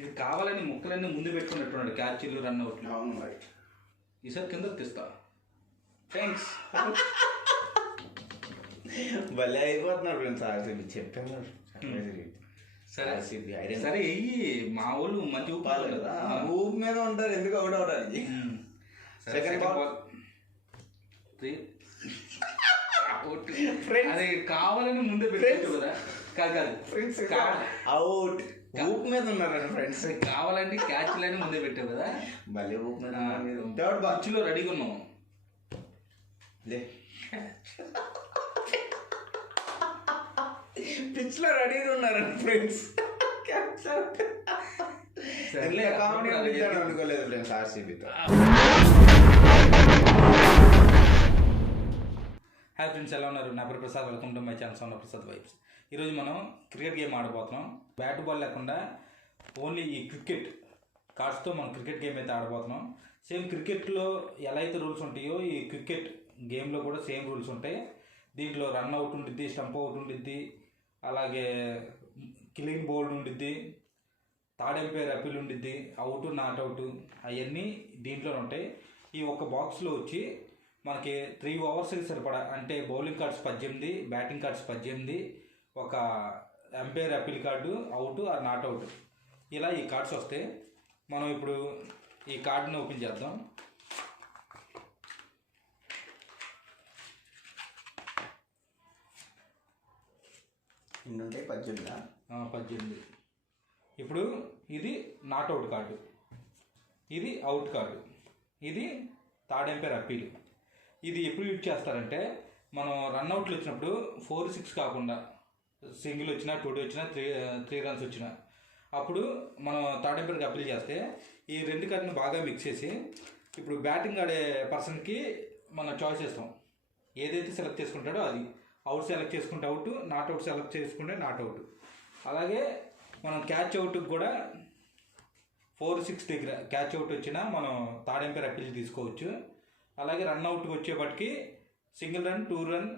ఇది కావాలని ముక్కలన్నీ ముందు పెట్టుకున్నట్టున్నాడు క్యాచ్లు రన్ అవుట్. అవును మరి. ఈసారి కిందకు తీస్తా. థ్యాంక్స్. భలే అయిపోతున్నారు ఫ్రెండ్స్. ఆర్సీబీ చెప్పాను. సరే సరే వెయ్యి. మా వాళ్ళు మంచి ఊపాలి కదా, ఊపు మీద ఉంటారు. ఎందుకు అవుట్ అవడానికి. సెకండ్ బాల్ అది కావాలని ముందే పెట్టచ్చు కదా. కాదు ఫ్రెండ్స్ అవుట్. ఊపు మీద ఉన్నారు ఫ్రెండ్స్. కావాలంటే క్యాచ్లని ముందే పెట్టావు కదా. భలే ఊపు మీద. థర్డ్ బాక్స్లో రెడీగా ఉన్నాము. పిచ్ లో రెడీగా ఉన్నారు ఫ్రెండ్స్. కామెడీ అనుకోలేదు ఫ్రెండ్స్ ఆర్సీబీతో. హాయ్ ఫ్రెండ్స్, ఎలా ఉన్నారు? నా పేరు Prasad. Welcome to my channel sound of Prasad vibes. ఈరోజు మనం క్రికెట్ గేమ్ ఆడబోతున్నాం. బ్యాట్ బాల్ లేకుండా ఓన్లీ ఈ క్రికెట్ కార్డ్స్తో మనం క్రికెట్ గేమ్ అయితే ఆడబోతున్నాం. సేమ్ క్రికెట్లో ఎలా అయితే రూల్స్ ఉంటాయో ఈ క్రికెట్ గేమ్లో కూడా సేమ్ రూల్స్ ఉంటాయి. దీంట్లో రన్ అవుట్ ఉండిద్ది, స్టంప్ అవుట్ ఉండిద్ది, అలాగే కిలింగ్ బోల్డ్ ఉండిద్ది, థర్డ్ ఎంపైర్ అప్పీల్ ఉండిద్ది, అవుట్ నాట్ అవుట్ అవన్నీ దీంట్లో ఉంటాయి. ఈ ఒక్క బాక్స్లో వచ్చి మనకి 3 ఓవర్స్కి సరిపడా, అంటే బౌలింగ్ కార్డ్స్ 18, బ్యాటింగ్ కార్డ్స్ 18, ఒక umpire appeal card, out or not out, ఇలా ఈ కార్డ్స్ వస్తాయి. మనం ఇప్పుడు ఈ కార్డుని ఓపెన్ చేద్దాం. ఉంటాయి 18. ఇప్పుడు ఇది నాట్ అవుట్ కార్డు, ఇది అవుట్ కార్డు, ఇది థర్డ్ ఎంపైర్ అప్పీల్. ఇది ఎప్పుడు యూజ్ చేస్తారంటే మనం రన్అవుట్లు వచ్చినప్పుడు 4-6 కాకుండా సింగిల్ వచ్చినా 2 వచ్చినా 3 రన్స్ వచ్చినా అప్పుడు మనం థర్డ్ ఎంపైర్కి అప్పీల్ చేస్తే ఈ 2 కార్డుని బాగా మిక్స్ చేసి ఇప్పుడు బ్యాటింగ్ ఆడే పర్సన్కి మనం చాయిస్ ఇస్తాం. ఏదైతే సెలెక్ట్ చేసుకుంటాడో అది. అవుట్ సెలెక్ట్ చేసుకుంటే అవుట్, నాట్ అవుట్ సెలెక్ట్ చేసుకుంటే నాట్ అవుట్. అలాగే మనం క్యాచ్ అవుట్కి కూడా 4-6 దగ్గర క్యాచ్ అవుట్ వచ్చినా మనం థర్డ్ ఎంపైర్ అప్పీల్ తీసుకోవచ్చు. అలాగే రన్అవుట్కి వచ్చేపటికి సింగిల్ రన్, 2 రన్,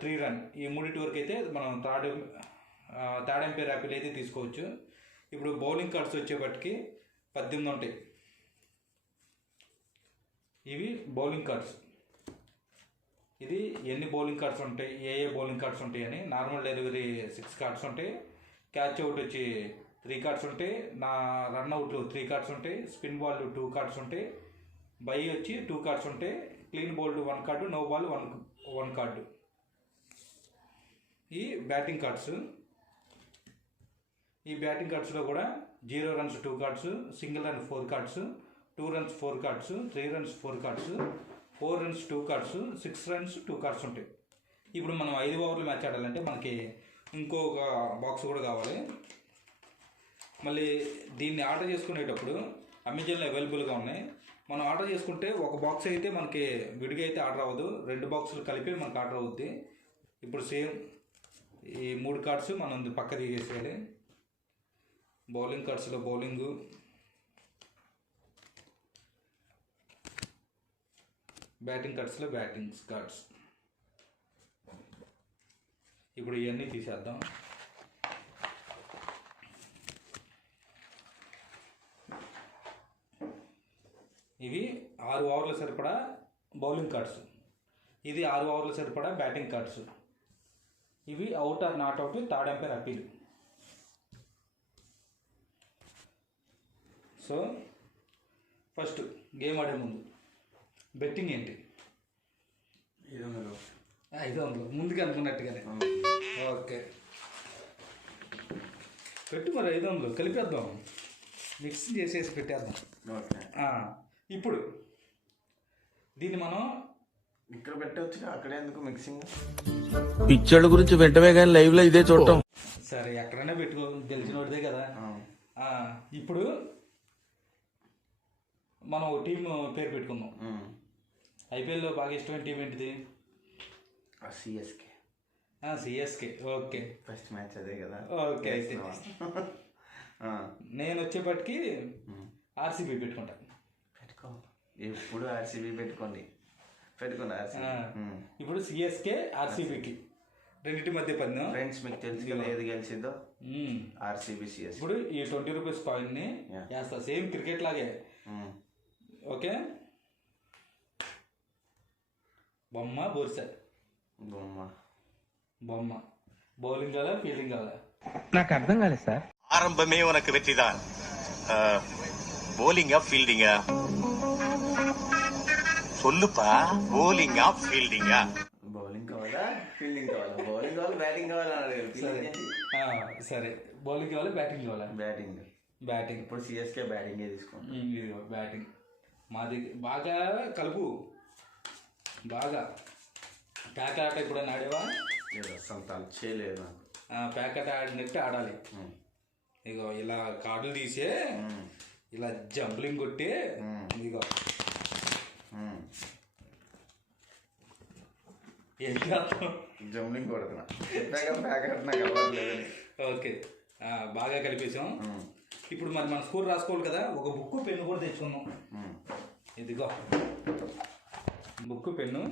3 రన్ ఈ 3 వరకు అయితే మనం థర్డ్ ఎంపైర్ అప్పీల్ అయితే తీసుకోవచ్చు. ఇప్పుడు బౌలింగ్ కార్డ్స్ వచ్చేపటికి 18 ఉంటాయి. ఇవి బౌలింగ్ కార్డ్స్. ఇది ఎన్ని బౌలింగ్ కార్డ్స్ ఉంటాయి, ఏ బౌలింగ్ కార్డ్స్ ఉంటాయి అని. నార్మల్ డెలివరీ 6 కార్డ్స్ ఉంటాయి, క్యాచ్ అవుట్ వచ్చి 3 కార్డ్స్ ఉంటాయి, నా రన్అవుట్లు 3 కార్డ్స్ ఉంటాయి, స్పిన్ బాల్ 2 కార్డ్స్ ఉంటాయి, బై వచ్చి 2 కార్డ్స్ ఉంటాయి, clean bowled 1 card, no ball 1 card. ఈ బ్యాటింగ్ కార్డ్స్. ఈ బ్యాటింగ్ కార్డ్స్లో కూడా 0 runs 2 cards, single run 4 cards, 2 runs 4 cards, 3 runs 4 cards, 4 runs 2 cards, 6 runs 2 cards ఉంటాయి. ఇప్పుడు మనం 5 ఓవర్లు మ్యాచ్ ఆడాలంటే మనకి ఇంకొక బాక్స్ కూడా కావాలి. మళ్ళీ దీన్ని ఆర్డర్ చేసుకునేటప్పుడు అమెజాన్లో అవైలబుల్గా ఉన్నాయి. మనం ఆర్డర్ చేసుకుంటే ఒక బాక్స్ అయితే మనకి విడిగా అయితే ఆర్డర్ అవ్వదు, 2 బాక్సులు కలిపి మనకు ఆర్డర్ అవుద్ది. ఇప్పుడు సేమ్ ఈ 3 కార్డ్స్ మనం పక్క తీసేయాలి. బౌలింగ్ కార్డ్స్లో బౌలింగు, బ్యాటింగ్ కార్డ్స్లో బ్యాటింగ్స్ కార్డ్స్. ఇప్పుడు ఇవన్నీ తీసేద్దాం. ఇవి 6 ఓవర్ల సరిపడా బౌలింగ్ కార్డ్స్, ఇది 6 ఓవర్ల సరిపడా బ్యాటింగ్ కార్డ్స్. ఇవి out or not out, third umpire appeal. So first game ఆడే ముందు బెట్టింగ్ ఏంటి? 500 ముందుకు అనుకున్నట్టుగానే. ఓకే పెట్టు మరి. 500 కలిపేద్దాం, మిక్స్ చేసేసి పెట్టేద్దాం. ఇప్పుడు దీన్ని మనం ఇక్కడ పెట్టవచ్చు, అక్కడ ఎందుకు మిక్సింగ్? పిక్చర్ల గురించి వెంటనే కానీ లైవ్ లో ఇదే చూడటం. సరే ఎక్కడైనా పెట్టుకో, తెలిసినోడిదే కదా. ఇప్పుడు మనం టీం పేరు పెట్టుకుందాం. ఐపీఎల్లో బాగా ఇష్టమైన టీం ఏంటిది? CSK. CSK. Okay, first match అదే కదా. ఓకే, అయితే నేను వచ్చేపటికి ఆర్సీబీ పెట్టుకుంటా. పెట్టుకో, ఎప్పుడు ఆర్సీబీ పెట్టుకోండి. ఇప్పుడు సిఎస్కే ఆర్సీబీకి రెండింటి మధ్య పందెం. ఫ్రెండ్స్ మీకు తెలుసు కదా ఏది గెలిచిందో. RCB CS. ఇప్పుడు ఈ 20 రూపీస్ కాయిన్ని వేస్తా, సేమ్ క్రికెట్ లాగే. ఓకే, బొమ్మ బొరిసా. బొమ్మ బౌలింగ్ కాదా ఫీల్డింగ్ కాదా? నాకు అర్థం కాలేదు సార్. ஆரம்பமே உனக்கு வெற்றிதான். போலிங்கா ஃபீல்டிங்கா சொல்லுப்பா, போலிங்கா ஃபீல்டிங்கா? బౌలింగ్ కావాలా ఫీల్డింగ్ కావాలా? బౌలింగ్ కావాలి బ్యాటింగ్ కావాలా? సరే, బౌలింగ్ కావాలా బ్యాటింగ్ కావాలా? బ్యాటింగ్. బ్యాటింగ్. ఇప్పుడు సిఎస్కే బ్యాటింగే తీసుకోండి. బ్యాటింగ్ మాది. బాగా కలుపు, బాగా. ప్యాక్ ఆట ఎప్పుడైనా ఆడేవా? అసలు చేయలేదు నాకు. ప్యాక్ ఆట ఆడినట్టు ఆడాలి. ఇగో ఇలా కార్డులు తీసే ఇలా జంప్లింగ్ కొట్టి ఇగో ఏం చేస్తాం, జంప్లింగ్ కొడుతున్నా. ప్యాక్ ఆట నాకు అలవాట్లేదు. ఓకే, బాగా కలిపేసాం. ఇప్పుడు మరి మన స్కోర్ రాసుకోవాలి కదా. ఒక బుక్ పెన్ను కూడా తెచ్చుకున్నాం. ఇదిగో book pen.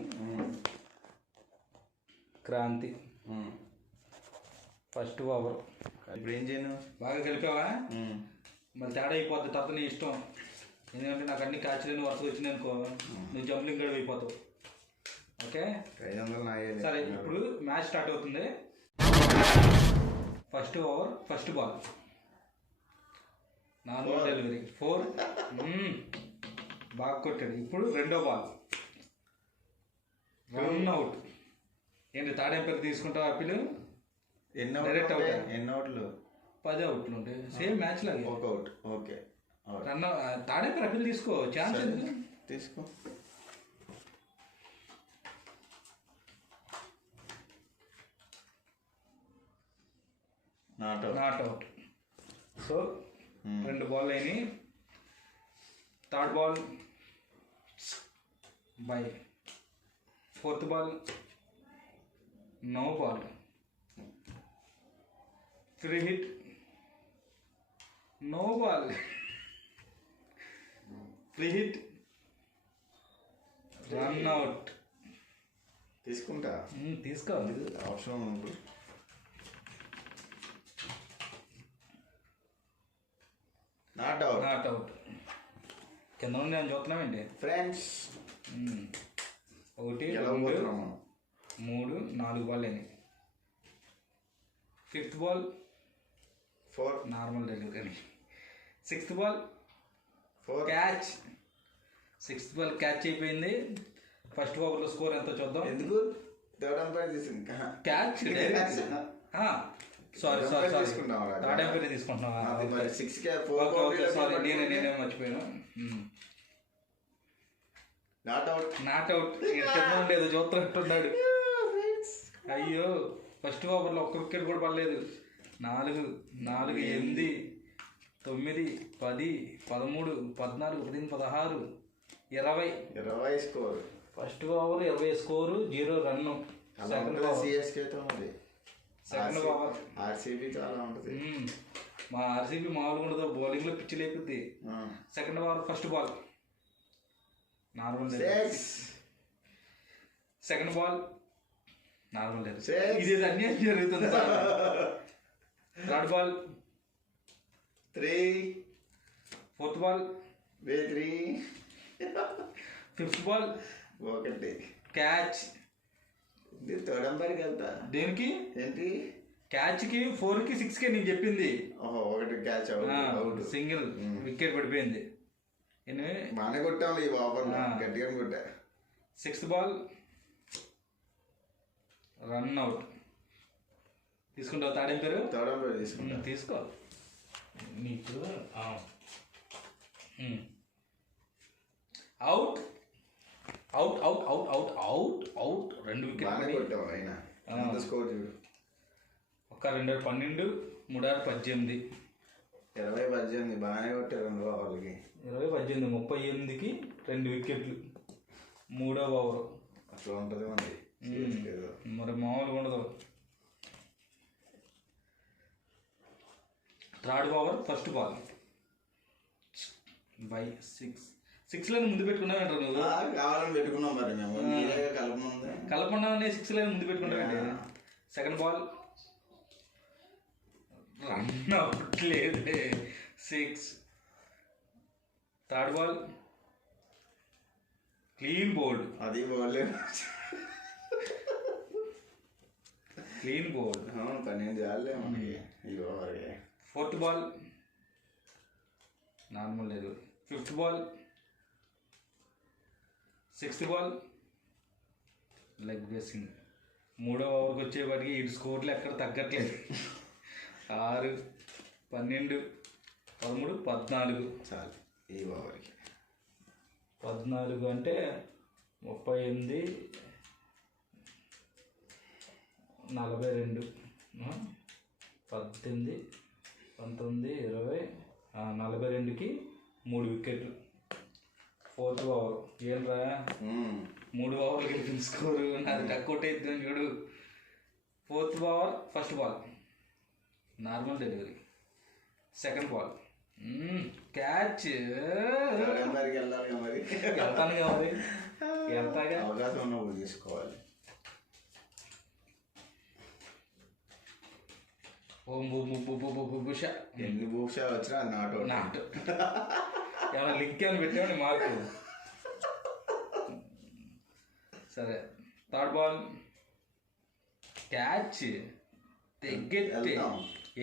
Kranti first over. ఇప్పుడు ఏం చేయను? బాగా కలిపావా? మళ్ళీ తేడా అయిపోద్ది, తప్ప నీ ఇష్టం. ఎందుకంటే నాకు అన్ని క్యాచ్లని వరుసగా వచ్చినాయి అనుకో, నువ్వు జంప్లింగ్ గడువు అయిపోతావు. ఓకే 500 సరే, ఇప్పుడు మ్యాచ్ స్టార్ట్ అవుతుంది. First over first ball, normal delivery 4. బాగా కొట్టాడు. ఇప్పుడు రెండో బాల్, రన్ అవుట్. ఏంటి థర్డ్ ఎంపైర్ తీసుకుంటావు అప్పీలు? Direct out. ఎన్ని అవుట్లు? 10 అవుట్లు ఉంటాయి, సేమ్ మ్యాచ్ లాగే. ఒక out. Okay, run third umpire appeal తీసుకో, ఛాన్స్ ఎందుకు? తీసుకో. Not out. సో 2 బాల్ అయినాయి. Third ball bye. Fourth ball no ball. Free hit, no ball. Free hit, run out. తీసుకుంటా. తీసుకో, అవసరం ఉన్నప్పుడు. Not out. Not out. కింద నుండి నేను చూస్తున్నామండి ఫ్రెండ్స్. 1 2 3 4 బాల్ అయినాయి. Fifth ball 4 normal delivery. Sixth ball 4 catch. Sixth ball catch అయిపోయింది. ఫస్ట్ ఓవర్లో స్కోర్ ఎంతో చూద్దాం. ఎందుకు థర్డ్ ఎంపైర్ తీసుకుంది? క్యాచ్ సారీ థర్డ్ ఎంపైర్ తీసుకుంటున్నావా? ఓకే సారీ, నేనే మర్చిపోయాను. Not out. Not out. ఉండేది చూస్తున్నట్టున్నాడు. అయ్యో, ఫస్ట్ ఓవర్లో ఒక్క వికెట్ కూడా పడలేదు. 4 4 8 9 10 13 14 15 16 20 score. First over 20 score, 0 run. Second over RCB చాలా ఉంటుంది. మా ఆర్సీబీ మామూలుగా ఉండదు, బౌలింగ్లో పిచ్చి లేకుద్ది. Second over first ball normal. Second ball normal. ఇది అన్యాయం జరుగుతుంది. Third ball 3. Fourth ball 3. Fifth ball 1 catch. Third ఎంపైర్కి వెళ్తా. దేనికి? ఏంటి క్యాచ్కి 4కి 6కి నేను చెప్పింది. 1 క్యాచ్ అవుట్. సింగిల్ వికెట్ పడిపోయింది. బాగానే కొట్టాము ఈ ఓవర్, గట్టిగా కొట్టా. Sixth ball run out. తీసుకుంటావు థర్డ్ ఎంపైర్? థర్డ్ ఎంపైర్ తీసుకుంటా. తీసుకో. నీకు out out out out out out out. 2 wicket కొట్టావు. అయినా స్కోర్ చూడు. 1 2 12 3 6 18 20 18 బాగానే కొట్టారు 2 ఓవర్లకి. 20 18 38కి 2 వికెట్లు. 3వ ఓవర్. అట్లా ఉంటుంది మరి. మరి మామూలుగా ఉండదు. Third over first ball by 6 line ముందు పెట్టుకున్నావు నువ్వు. కావాలని పెట్టుకున్నాం మరి మేము. కలపకుండా 6 లైన్ ముందు పెట్టుకుంటావు. సెకండ్ బాల్ రన్ అవ్వట్లేదే 6. Third ball clean bowled. అది బాగాలే. Clean bowled. అవును 12 చాలే మనకి ఈ ఓవర్కి. ఫోర్త్ బాల్ నార్మల్ లేదు. Fifth ball, sixth ball leg బ్రేసింగ్. 3వ ఓవర్కి వచ్చేవాడికి ఇటు స్కోర్లు ఎక్కడ తగ్గట్లేదు. 6, 12, 13, 14. చాలు ఈ ఓవర్కి. 14 అంటే 38, 42, 18, 19, 20, 42కి 3 వికెట్లు. ఫోర్త్ ఓవర్ ఏంట్రా 3 ఓవర్లు గెలిచిన స్కోరు నాది టక్అవుట్ అవుతుంది చూడు. Fourth over first ball normal delivery. Second ball catch. వెళ్ళాలి మరి, వెళ్తానుగా మరి, వెళ్తాగా. అవకాశం ఉన్నప్పుడు తీసుకోవాలి. ఎన్ని భూషాలు వచ్చినా అది నాట్. ఏమైనా లింక్ ఏమైనా పెట్టామని మార్కు. సరే థర్డ్ బాల్ క్యాచ్. తెగ్గెత్తి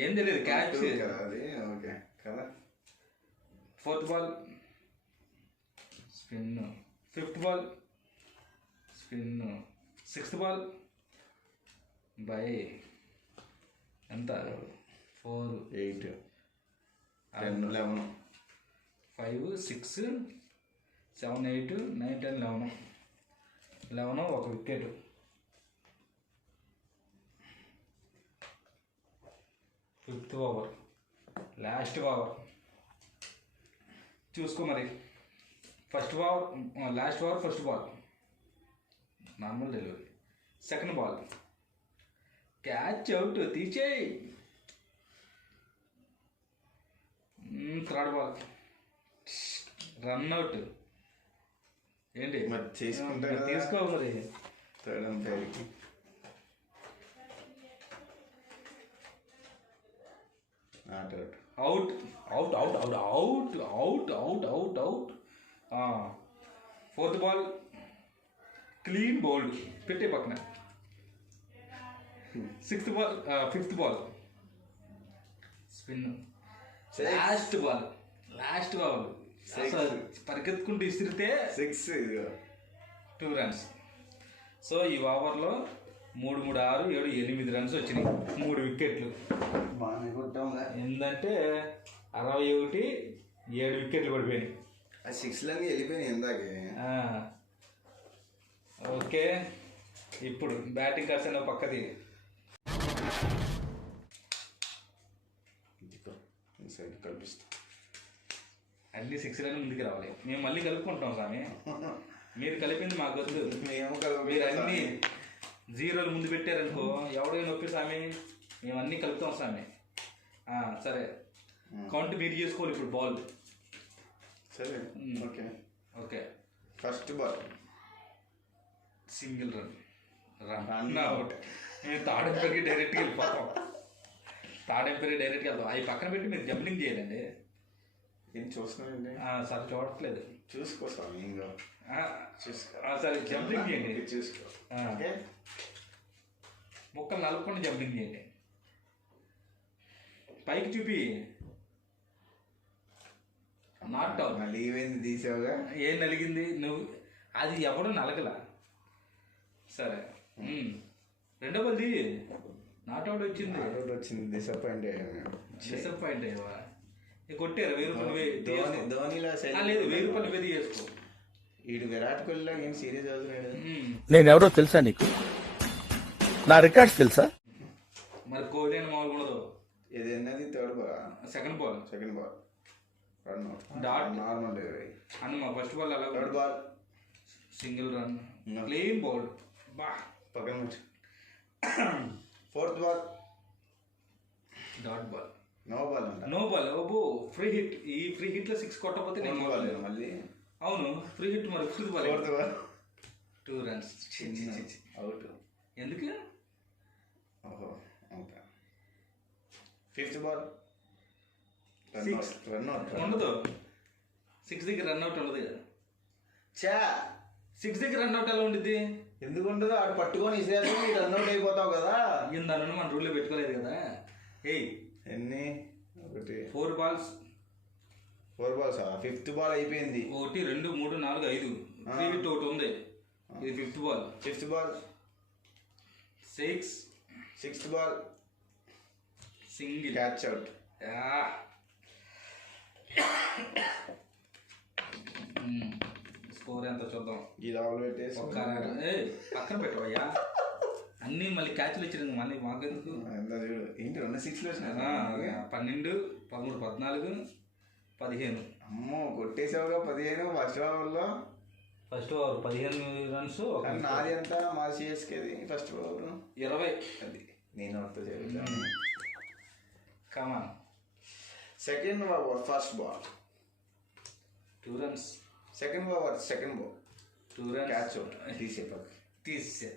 ఏం తెలియదు క్యాచ్. అది ఓకే కదా. Fourth ball spin. Fifth ball spin. Sixth ball by ఎంత 4, 8, 10, 11, 5, 6, 7, 8, 9, 10, 11. 11 ఒక wicket. Fifth over last over చూసుకో మరి. First over last over first ball normal delivery. Second ball catch out తీసేయి. Third ball run out. ఏంటి మరి చేసుకుంటే తీసుకో మరి. థర్డ్ అంపైర్కి not out. Out out out out out out out out out. Fourth ball clean bowled పెట్టే పక్కన. Sixth ball fifth ball spin. Last ball అసలు పరిగెత్తుకుంటూ ఇసిరితే 6. 2 runs. సో ఈ ఓవర్లో 3, 3, 6, 7, 8 runs వచ్చినాయి. 3 వికెట్లు. బాగానే కొట్టాంగా. ఏంటంటే 61, 7 వికెట్లు పడిపోయినాయి. ఆ 6లన్నీ వెళ్ళిపోయినాయి ఇందాకే. ఓకే ఇప్పుడు బ్యాటింగ్ కర్స్ అనే పక్కది. సైడ్ కల్పిస్తా. అన్ని 6 ముందుకు రావాలి. మేము మళ్ళీ కలుపుకుంటాం స్వామి. మీరు కలిపింది మాకు వద్దు. మీరు అన్ని 0 ముందు పెట్టారనుకో ఎవడో నొప్పి స్వామి. మేము అన్నీ కలుపుతాం స్వామి. సరే కౌంట్ మీరు చేసుకోవాలి ఇప్పుడు. బాల్ సరే okay okay. First ball single run out. మేము తాడెంపేరుకి డైరెక్ట్గా వెళ్ళిపోతాం. అవి పక్కన పెట్టి మీరు జంప్లింగ్ చేయాలండి. ఏం చూస్తున్నానండి సార్ చూడట్లేదు. చూసుకో స్వామి. ఇంకా సరే జంప్లింగ్ చేయండి. చూసుకో. ముక్కలు నలుపుకొని జంప్లింగ్ చేయండి. పైకి చూపి. Not out. మళ్ళీ ఏమైంది తీసావుగా. ఏం నలిగింది నువ్వు? అది ఎవడో నలగల. సరే రెండో బాల్ ది నాట్ అవుట్ వచ్చింది. డిసప్పాయింట్ అయ్యావా? కొట్టారు 1000 రూపాయలు. ధోనిలో లేదు 1000 రూపాయలు వేది చేసుకో. వీడు విరాట్ కోహ్లీలో ఏం సీరియస్ అవుతున్నాడు. నేనెవరో తెలుసా నీకు? నా రికార్డ్స్ తెలుసా? మరి కోహ్లీ అని మామూలు ఉండదు. ఏదన్నది third ball. Second ball run out. Dot normal delivery. అన్న ఫస్ట్ బాల్ అలా. Third ball single run clean bowled. బా పక్కన నుంచి. Fourth ball dot ball. No ball. ఓబో ఫ్రీ హిట్. ఈ ఫ్రీ హిట్ లో 6 కొట్టకపోతే నేను మళ్ళీ. అవును ఫ్రీ హిట్. మరి fifth ball. Fourth ball 2 runs. Out. ఎందుకు ఓహో okay. Fifth ball Six. Run out ఉండదు. 6 దగ్గర రన్అట్ ఉండదు కదా. చా 6 దగ్గర రన్అట్ ఎలా ఉండిద్ది? ఎందుకు ఉండదు? ఆడు పట్టుకొని ఇసేది రన్ అవుట్ అయిపోతావు కదా. దాని మన రూల్లో పెట్టుకోలేదు కదా. ఎన్ని? ఒకటి 4 బాల్స్. 4 బాల్స్. ఫిఫ్త్ బాల్ అయిపోయింది. 1 2 3 4 5 3 విత్ ఒకటి ఉంది. ఇది fifth ball. Fifth ball 6. Sixth ball single catch out. Score ఎంత చూద్దాం. ఈ డబుల్ పెట్టేసి పక్కన పెట్టవయ్యా. అన్నీ మళ్ళీ క్యాచ్లు ఇచ్చారు మళ్ళీ మాకెందుకు. ఏంటి 2 6 వచ్చినా? 12 13 14 15. అమ్మో కొట్టేసావుగా 15 ఫస్ట్ ఓవర్లో. First over 15 runs. నాది ఎంత? మా సిఎస్కేది ఫస్ట్ ఓవర్ 20. అది నేను అంతా చెప్తాను. Come on. Second over first ball 2 runs. Second over second ball 2 runs. Catch out. తీసే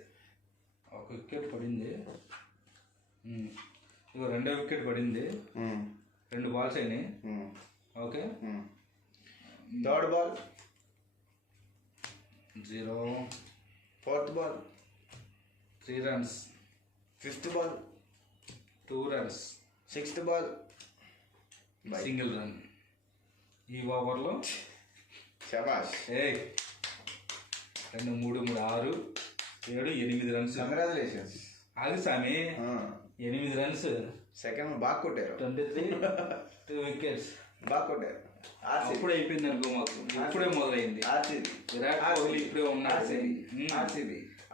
ఒక వికెట్ పడింది. ఇగో 2వ వికెట్ పడింది. 2 balls అయినాయి. Okay. Third ball 0. Fourth ball 3 runs. Fifth ball 2 runs. Sixth ball single run. ఈ ఓవర్లో శబాష్. 2 3 6 7 8 runs. కంగ్రాచులేషన్స్. ఆగు సామి. 8 runs. సెకండ్ బాగా కొట్టారు. 23 2 wickets. బాగా కొట్టారు. అప్పుడే అయిపోయింది అనుకో మాకు. ఇప్పుడే మొదలైంది. విరాట్ కోహ్లీ ఇప్పుడే ఉన్నాడు.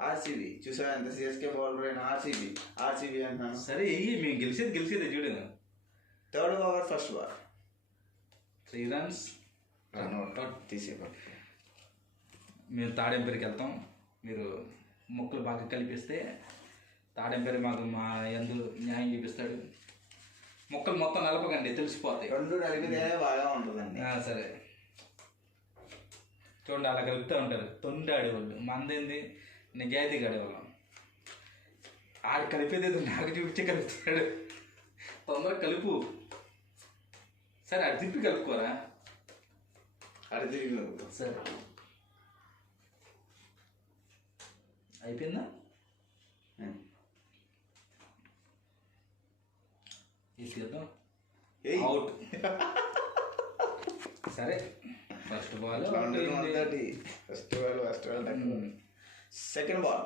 ఆర్సీబీ చూసావా ఎంత సిఎస్కే బౌలర్ అయినా ఆర్సీబీ అంటున్నాను. సరే మేము గెలిచేది చూడు. Third over first ball 3 runs. Run out తీసేవాడు. మేము తాడెంపేరికి వెళ్తాం. మీరు మొక్కలు బాగా కలిపిస్తే తాడెంపేరి మాకు మా యందు న్యాయం చూపిస్తాడు. మొక్కలు మొత్తం నలపకండి, తెలిసిపోతాయి. 2 నలిపితే బాగా ఉంటుందండి. సరే చూడండి, అలా కలుపుతూ ఉంటారు. తొండి ఆడేవాళ్ళు. మందేంది నిజాయితీగా ఆడేవాళ్ళం. ఆడు కలిపేది నాకు చూపించి కలుపుతాడు. తొందరగా కలుపు. సరే అటు తిప్పి కలుపుకోరా. అటు తిరిగి సరే అయిపోయిందా? తీసుకెళ్తాం. అవుట్. సరే first ball first ball second ball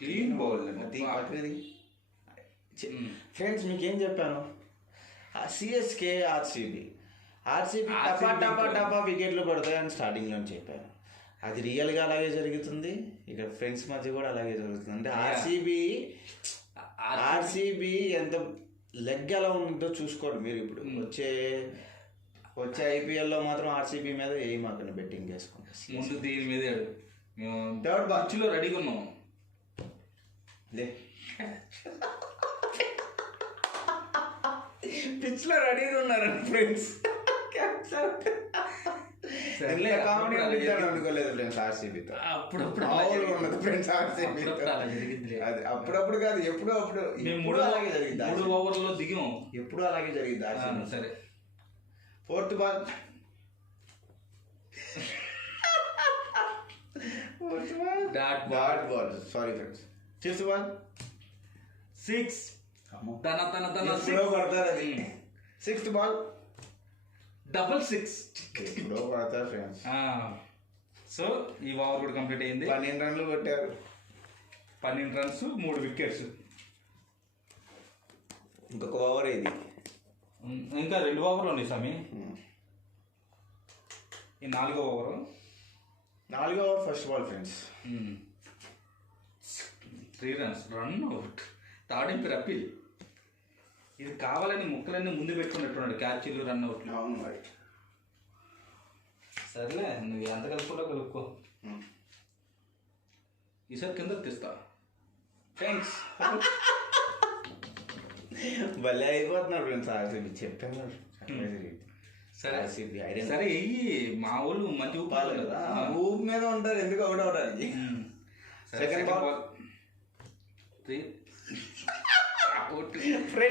clean bowl. Friends మీకేం చెప్పాను? సిఎస్కే ఆర్సీబీ టపా టపా టపా వికెట్లు పడతాయని స్టార్టింగ్లో చెప్పాను. అది రియల్గా అలాగే జరుగుతుంది. ఇక్కడ ఫ్రెండ్స్ మధ్య కూడా అలాగే జరుగుతుంది. అంటే ఆర్సీబీ ఎంత లెగ్ ఎలా ఉందో చూసుకోండి మీరు. ఇప్పుడు వచ్చే ఐపీఎల్లో మాత్రం ఆర్సీబీ మీద ఏ మాకన్నా బెట్టింగ్ చేసుకుంటాం. ముందు దీని మీద మేము థర్డ్ బాచ్లో రెడీగా ఉన్నాం. పిచ్ లో రెడీగా ఉన్నారండి ఫ్రెండ్స్. కామెడీ అనుకోలేదు ఫ్రెండ్స్. ఆర్సీబీతో అప్పుడప్పుడు ఫ్రెండ్స్. ఆర్సీబీతో అది అప్పుడప్పుడు కాదు, ఎప్పుడో అప్పుడు. ఎప్పుడు అలాగే జరిగింది. 3 ఓవర్లో దిగాం. ఎప్పుడు అలాగే జరిగింది ఆర్సీబీ. సరే fourth ball dot ball sorry friends. Fifth ball 6. ఎప్పుడో కొడతారు అది. Sixth ball 6. ఎప్పుడో కొడతారు ఫ్రెండ్స్. సో ఈ ఓవర్ కూడా కంప్లీట్ అయింది. 12 రన్లు కొట్టారు. 12 runs 3 wickets. ఇంకొక ఓవర్ ఇది. ఇంకా 2 ఓవర్లు ఉన్నాయి స్వామి. ఈ 4వ ఓవర్. 4వ over first ball friends. 3 runs run out. తాడింపు అప్పీల్. ఇది కావాలని ముక్కలన్నీ ముందు పెట్టుకున్నట్టున్నాడు. క్యాచ్లు రన్ అవుట్లు. అవును మరి. సరేలే నువ్వు ఎంత కలుపుకో. ఈసారి కిందకు తీస్తా ఫ్రెండ్స్. భలే అయిపోతున్నారు ఫ్రెండ్స్. ఆర్సీబీ చెప్పాను. సరే సరే వెయ్యి. మా వాళ్ళు మంచి ఊపాలి కదా, ఊపు మీద ఉంటారు. ఎందుకు అవుట్ అవడానికి. సెకండ్ బాల్ 3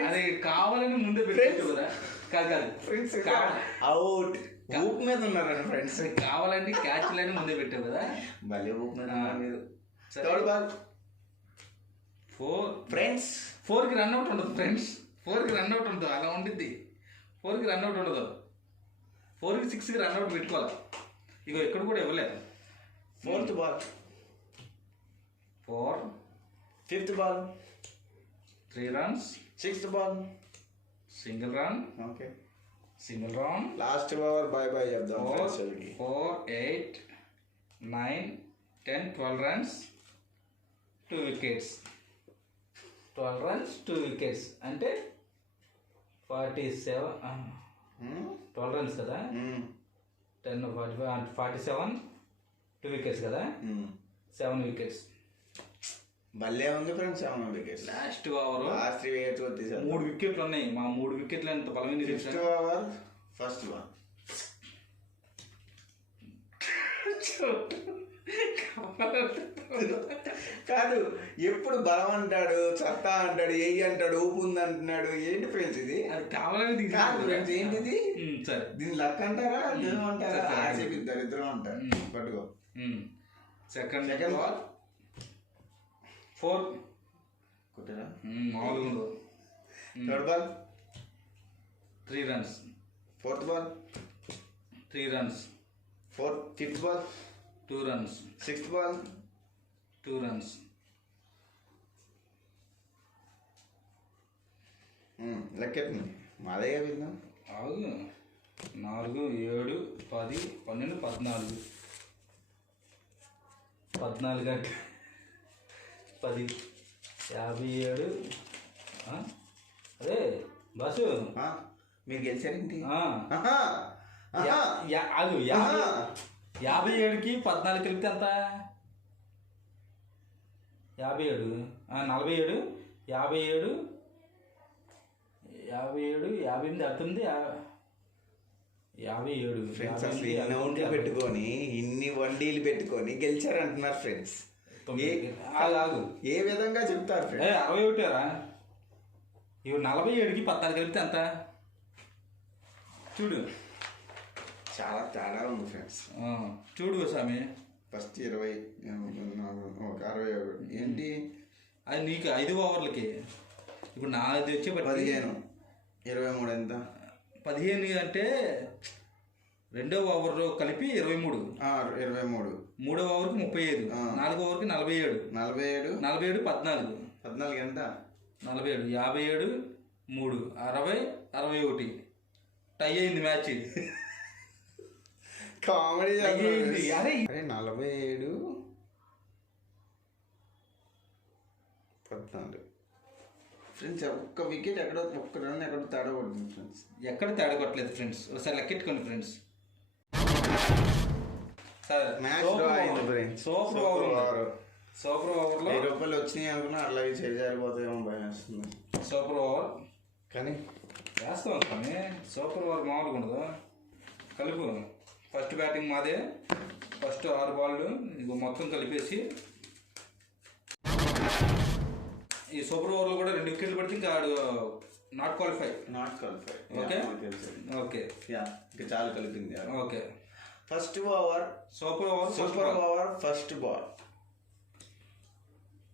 అది కావాలని ముందే పెట్టచ్చు కదా. కాదు ఫ్రెండ్స్ కావాలి. అవుట్. ఊపు మీద ఉన్నారండి ఫ్రెండ్స్. కావాలంటే క్యాచ్లని ముందే పెట్టావు కదా. భలే ఊపు మీద ఉన్నారు మీరు. సరే. Third ball 4 friends. 4కి రన్అట్ ఉండదు ఫ్రెండ్స్. 4కి రన్అట్ ఉండదు, అలా ఉండిద్ది. 4కి రన్అట్ ఉండదు. 4కి 6కి రన్అట్ పెట్టుకోవాలి. ఇగో ఇక్కడ కూడా ఇవ్వలేదు. Fourth ball 4, fifth ball 3 runs, sixth ball single run, okay. Single run, last over by by చెప్దాం 4, friends. 8, 9, 10, 12 runs, 2 wickets. 12 runs, 2 wickets అంటే 47. 12 runs కదా. 10, 45, 47, 2 wickets కదా. 7 wickets. భలే ఉంది friends. 7 wickets. Last over last 3 wickets వచ్చేసారు. 3 వికెట్లు ఉన్నాయి. మా 3 వికెట్లు ఎంత బలమైన ఫిఫ్త్ ఓవర్ ఫస్ట్ బాల్ కాదు. ఎప్పుడు బలం అంటాడు, సత్తా అంటాడు, ఏయి అంటాడు, ఊపు ఉంది అంటున్నాడు. ఏంటి ఫ్రెండ్స్ ఇది? అది కావాలని కాదు ఫ్రెండ్స్, ఏంటిది? సరే దీని లక్ అంటారా, దేవం అంటారా? ఆర్సీబీ దరిద్రం అంటారు. పట్టుకో. సెకండ్ సెకండ్ బాల్ 4 కొట్టారా? మామూలుగా ఉండదు. Third ball 3 runs, fourth ball 3 runs, fifth ball 2 runs, sixth ball 2 runs. లెక్కెత్తుంది మాదే విందాం. ఆగు. 4, 7, 10, 12, 14. 14 అంటే 10, 57. అదే బస్సు. మీరు గెలిచారేంటి? ఆగు. 57కి 14 కలిపితే ఎంత? 57, 47, 57, 58, 57. ఫ్రెండ్స్ అసలు ఇన్ని ఒంట్లు పెట్టుకొని ఇన్ని వడ్డీలు పెట్టుకొని గెలిచారంటున్నారు ఫ్రెండ్స్. ఆగు. ఏ విధంగా చెప్తారు ఫ్రెండ్స్? 61 రా. ఇవి 47కి 14 కలిపితే ఎంత? చూడు, చాలా తేడా ఉంది ఫ్రెండ్స్. చూడు స్వామి. ఫస్ట్ 20, ఒక 67. ఏంటి అది నీకు 5 ఓవర్లకి. ఇప్పుడు నాది వచ్చే 15, 23 ఎంత? 15 అంటే 2వ ఓవర్ కలిపి 23, 23, 3వ ఓవర్కి 35, 4వ ఓవర్కి 47, 47, 47, 14, 14 ఎంత? 47, 57, 3, 60, 61. టై అయింది మ్యాచ్. కామెడీ. అరే 47, 14 ఫ్రెండ్స్. ఒక్క వికెట్ ఎక్కడో, ఒక్క రన్ ఎక్కడో తేడా పడుతుంది ఫ్రెండ్స్. ఎక్కడ తేడా కొట్టలేదు ఫ్రెండ్స్. ఒకసారి లెక్కెట్టుకోండి ఫ్రెండ్స్. మ్యాచ్ డ్రా అయింది ఫ్రెండ్స్. సూపర్ ఓవర్లో ₹1000 వచ్చినాయి అనుకున్నా, అలాగే చేరిపోతాయేమో భయం వేస్తుంది. సూపర్ ఓవర్ కానీ వేస్తాం కానీ సూపర్ ఓవర్ మామూలుగా ఉండదు. కలుపు. ఫస్ట్ బ్యాటింగ్ మాదే. ఫస్ట్ 6 బాళ్ళు ఇగో మొత్తం కలిపేసి ఈ సూపర్ ఓవర్లో కూడా 2 వికెట్లు పడితే ఇంకా నాట్ క్వాలిఫై. ఓకే ఓకే ఇంకా చాలా కలిపింది. Okay. First over super over first ball.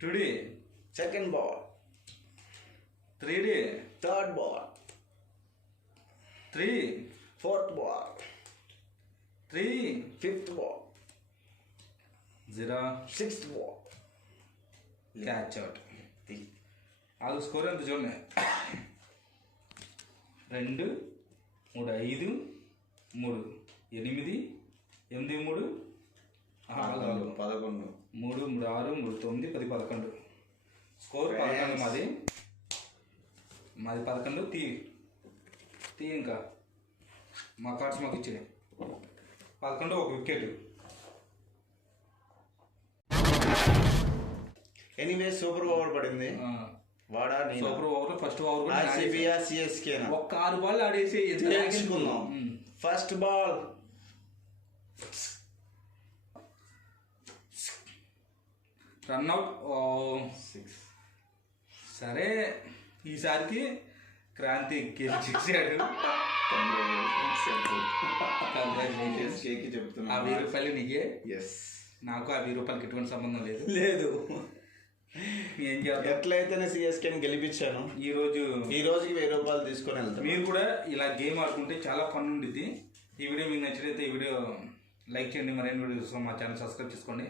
Today second ball. 3D third ball. 3, fourth ball. 3, fifth ball. 0, sixth ball. Catch out. అది స్కోర్ ఎంత చూడండి. 2, 3, 5, 3, 8, 8, 3, 11, 3, 3, 6, 3, 9, 10, 11. స్కోర్ 11 మాది 11. తీ ఇంకా మా కార్డ్స్ మాకు ఇచ్చాయి. 11 ఒక వికెట్. ఎనీవే సూపర్ ఓవర్ పడింది. వాడా సూపర్ ఓవర్ ఫస్ట్ ఓవర్ కూడా ఆర్సీబీ సిఎస్కే ఒక్క 6 బాల్ ఆడేసి తెలుసుకుందాం. ఫస్ట్ బాల్ రన్అట్ సరే ఈసారికి క్రాంతి గెలిచేసాడు. Congratulations. కేకి చెప్తున్నా ఆ 1000 రూపాయలు నీకే, ఎస్ నాకు ఆ 1000 రూపాయలకి ఎటువంటి సంబంధం లేదు. లేదు. ఏం చేద్దాం, ఎట్లయితేనే సిఎస్కేని గెలిపించాను, ఈ రోజుకి 1000 రూపాయలు తీసుకొని వెళ్తాను. మీరు కూడా ఇలా గేమ్ ఆడుకుంటే చాలా ఫన్ ఉండిద్ది. ఈ వీడియో మీకు నచ్చినట్లయితే ఈ వీడియో లైక్ చేయండి, మరిన్ని వీడియోస్ మా ఛానల్ సబ్స్క్రైబ్ చేసుకోండి.